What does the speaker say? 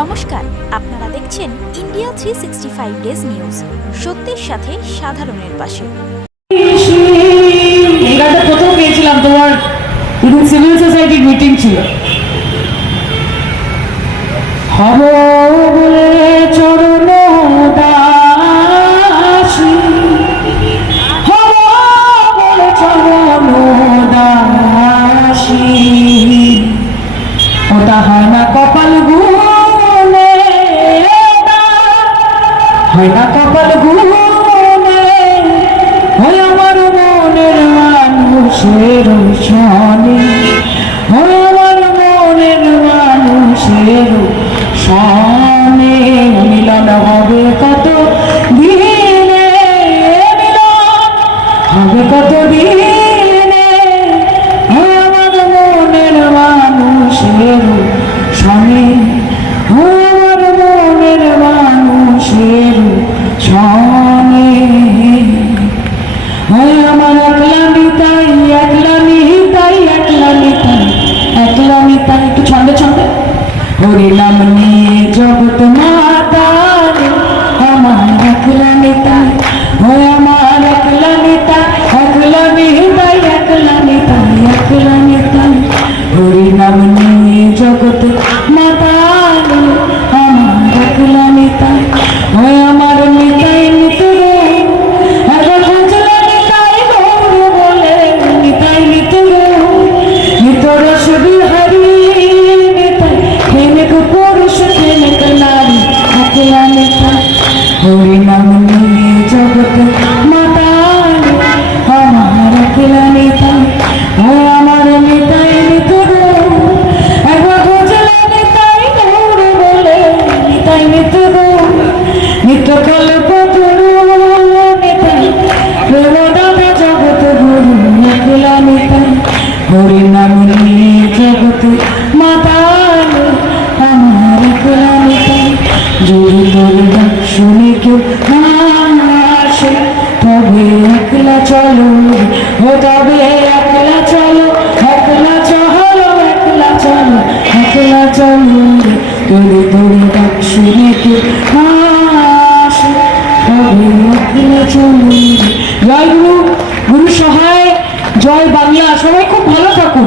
নমস্কার, আপনারা দেখছেন ইন্ডিয়া 365 ডেজ নিউজ, সত্যের সাথে সাধারণের পাশে। এই গানটা প্রথম পেয়েছিলাম তোমার সিভিল সোসাইটির মিটিং ছিল। হব বলে চরণ দাসী, হব বলে চরণ দাসী, ওটা হয় না কপাল গুনে, হয় না কপাল গুনে, হয় আমার মনের মানুষের সনে, হয় আমার মনের মানুষের সনে। মিলন হবে কত দিনে, মিলন হবে কত দিনে, হয় আমার মনের মানুষের সনে, হয় আমার মনের মানুষের সনে। হয় আমার একলা নিতাই, একলা নিতাই, একলা নিতাই, একলা নিতাই। একটু ছন্দে ছন্দে। হরি নাম নিয়ে জগৎ মাতার, আমার একলা নিতাই, হয় আমার একলা নিতাই, একলা নিতাই, একলা নিতাই, একলা নিতাই। হরি নাম নিয়ে জগৎ মাতার, আমার একলা নিতাই, হয় আমার নিতাই নিতর। হরি নাম নিয়ে জগৎ মাতার, আমার একলা নিতাই, হয় আমার নিতাই নিতর। একবার খোঁজলা নিতাই গৌর বলে, নিতাই নিতর, নিত্য কল্প গুরু নিতাই, প্রেম দাতা জগৎ গুরু, একলা নিতাই। হরি নাম নিয়ে জগৎ মাতার, আমার একলা নিতাই। যদি তোর ডাক শুনে কেউ না আসে, তবে একলা চলো, ও তবে একলা চলো, একলা চলো, একলা চলো, একলা চলো। যদি তোর ডাক শুনে কেউ না আসে, তবে একলা চলো। জয় গুরু, গুরু সহায়, জয় বাংলা। সবাই খুব ভালো থাকুন।